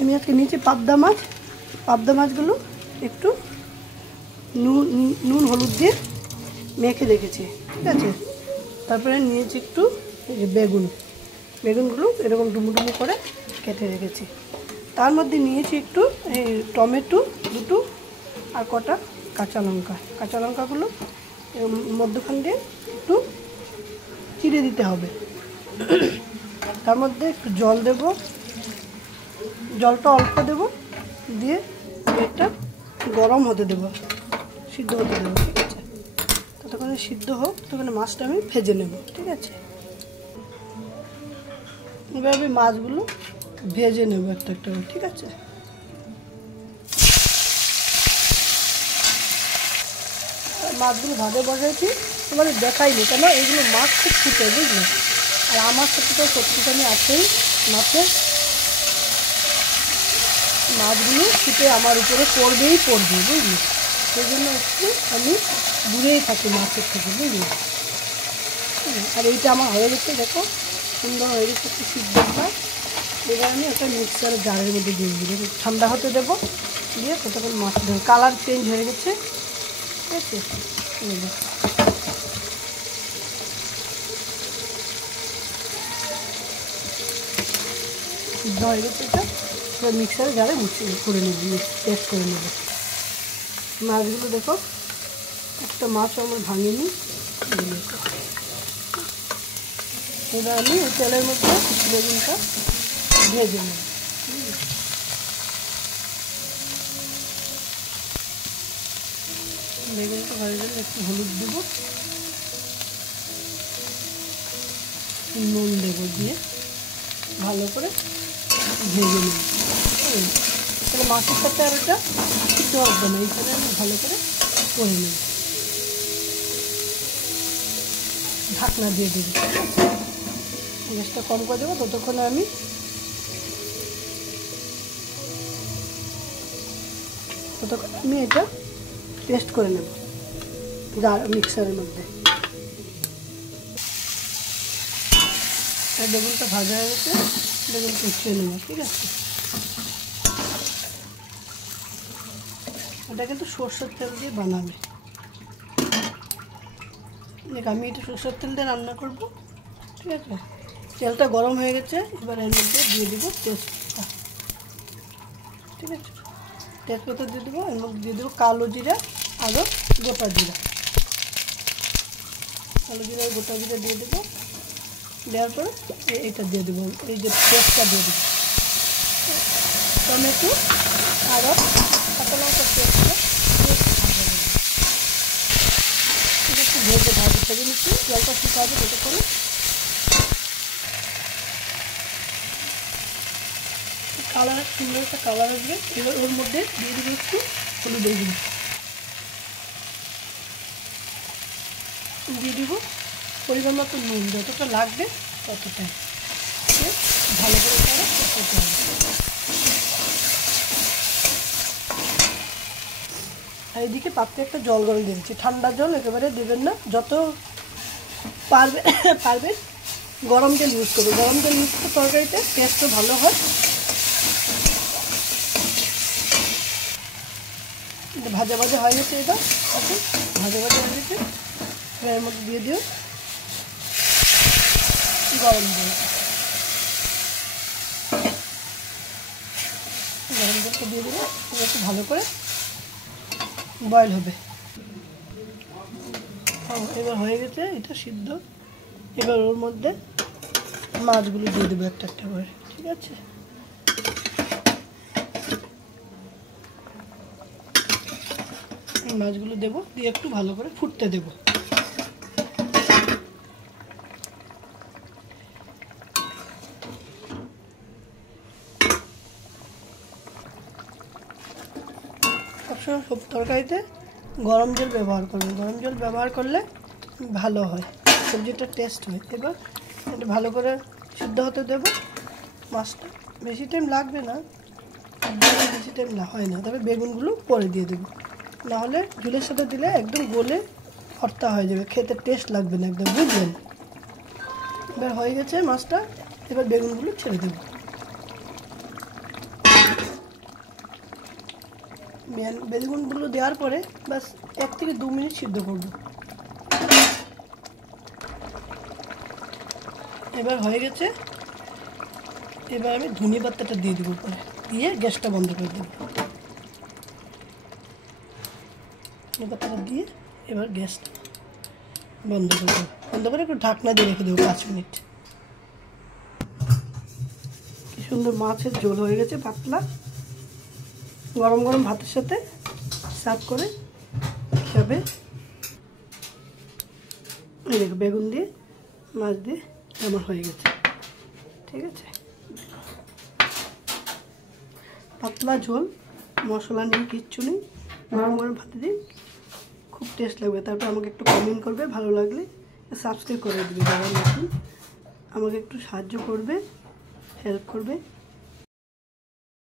আমি আজকে নিয়েছি পাবদা মাছগুলো একটু নুন হলুদ দিয়ে মেখে রেখেছি, ঠিক আছে। তারপরে নিয়েছি একটু এই যে বেগুনগুলো এরকম ডুমো করে কেটে রেখেছি। তার মধ্যে নিয়েছি একটু এই টমেটো দুটো আর কটা কাঁচা লঙ্কাগুলো মধ্যখান দিয়ে একটু চিড়ে দিতে হবে। তার মধ্যে একটু জল দেব, জলটা অল্প দেব, দিয়ে এটা গরম হতে দেব, সিদ্ধ হতে দেবো, ঠিক আছে। ততক্ষণে সিদ্ধ হোক, ততক্ষণে মাছটা আমি ভেজে নেব, ঠিক আছে। এবার আমি মাছগুলো ভেজে নেব একটা একটা করে, ঠিক আছে। মাছগুলো ভাজা বসাইছি, তোমাদের দেখাইনি কেন, এইগুলো মাছ খুব ফুটে, বুঝলে। আর আমার সাথে তো সত্যিখানি আছেই, মাছগুলো ফুটে আমার উপরে পড়বে, বুঝলি। সেই জন্য একটু আমি দূরেই থাকি মাছের থেকে, বুঝলি। আর এইটা আমার হয়ে গেছে, দেখো সুন্দর হয়ে গেছে, একটু সিদ্ধ হয়। এবার আমি একটা মিক্সার জারের মধ্যে দিয়ে দেবো, ঠান্ডা হতে দেবো, দিয়ে ততক্ষণ মাছ দেবো। কালার চেঞ্জ হয়ে গেছে, ঠিক আছে। সিদ্ধ হয়ে গেছে, এটা এবার মিক্সারে জারে করে নেব, পেস্ট করে নেব। মাছগুলো দেখো, একটা মাছ আমার ভাঙিনি। এবার আমি ওই তেলের মধ্যে বেগুনটা ভেজে নেব। বেগুনটা ভাজা গেলে একটু হলুদ দেবো, নুন দেবো, দিয়ে ভালো করে ভেজে নেব। তাহলে মাছের সাথে আর এটা সিদ্ধ হবে না, এইখানে আমি ভালো করে করে নেব। ঢাকনা দিয়ে দেবো, গ্যাসটা কম করে দেবো। ততক্ষণে আমি এটা পেস্ট করে নেব মিক্সারের মধ্যে। বেগুনটা ভাজা হয়ে গেছে, বেগুনটা উঠিয়ে নেব, ঠিক আছে। এটা কিন্তু সরষের তেল দিয়ে বানাবে, আমি এটা সরষের তেল দিয়ে রান্না করব, ঠিক আছে। তেলটা গরম হয়ে গেছে, এবার এর মধ্যে দিয়ে দেবো তেজপাতা, ঠিক আছে। তেজপাতা দিয়ে দেবো, এর মধ্যে দিয়ে দেবো কালো জিরা আর গোটা জিরা, গোটা জিরা দিয়ে দেবো। দেওয়ার পরে এইটা দিয়ে দেবো, এই যে পেস্টটা দিয়ে দেবো, টমেটো আর কাঁচা লঙ্কার পেস্টটা একটু ভেজে নিচ্ছি, জলটা শুকাবে ততক্ষণে। সুন্দর একটা কালার আসবে। এবার ওর মধ্যে দিয়ে দেবো একটু হলুদের গুঁড়ো, দিয়ে দেবো পরিমাণ মতো নুন, যতটা লাগবে ততটাই, ভালো করে তারা করতে হবে। আর এদিকে পাত্রে একটা জল গরম দিয়ে দিচ্ছি, ঠান্ডা জল একেবারে দেবেন না, যত পারবেন গরম জল ইউজ করবে। গরম জল ইউজ করলে তরকারিতে টেস্টও ভালো হয়। ভাজা হয়ে গেছে, এটা এখন ভাজা হয়ে গেছে। এর মধ্যে দিয়ে দিও গরম জল, জলটা দিয়ে দেবো, একটু ভালো করে বয়েল হবে। এবার হয়ে গেছে এটা সিদ্ধ। এবার ওর মধ্যে মাছগুলো দিয়ে দেবো একটা একটা করে, ঠিক আছে। মাছগুলো দেবো, দিয়ে একটু ভালো করে ফুটতে দেবো। সবসময় সব তরকারিতে গরম জল ব্যবহার করবেন, গরম জল ব্যবহার করলে ভালো হয়, সবজিটা টেস্ট হয়। এবার এটা ভালো করে সিদ্ধ হতে দেবো মাছটা, বেশি টাইম লাগবে না, বেশি টাইম হয় না। তবে বেগুনগুলো পরে দিয়ে দেবো, নাহলে ঝুলের সাথে দিলে একদম গলে ভর্তা হয়ে যাবে, খেতে টেস্ট লাগবে না একদম, বুঝলেন। এবার হয়ে গেছে মাছটা, এবার বেগুনগুলো ছেড়ে দেবো। বেগুনগুলো দেওয়ার পরে বাস 1 থেকে 2 মিনিট সিদ্ধ করব। এবার হয়ে গেছে। এবার আমি ধনিয়া পাতাটা দিয়ে দেবো উপরে, দিয়ে গ্যাসটা বন্ধ করে দেবো। ধনিয়া পাতাটা দিয়ে এবার গ্যাসটা বন্ধ করে দেবো। বন্ধ করে একটু ঢাকনা দিয়ে রেখে দেবো 5 মিনিট। কি সুন্দর মাছের ঝোল হয়ে গেছে, পাতলা। গরম গরম ভাতের সাথে সার্ভ করে খাবে। এই দেখো বেগুন দিয়ে মাছ দিয়ে আমার হয়ে গেছে। ঠিক আছে, পাতলা ঝোল, মশলা নেই, কিচ্ছু নেই। গরম গরম ভাতে দিন, খুব টেস্ট লাগবে। তারপর আমাকে একটু কমেন্ট করবে, ভালো লাগলে সাবস্ক্রাইব করে দেবে। যারা নতুন আমাকে একটু সাহায্য করবে, হেল্প করবে।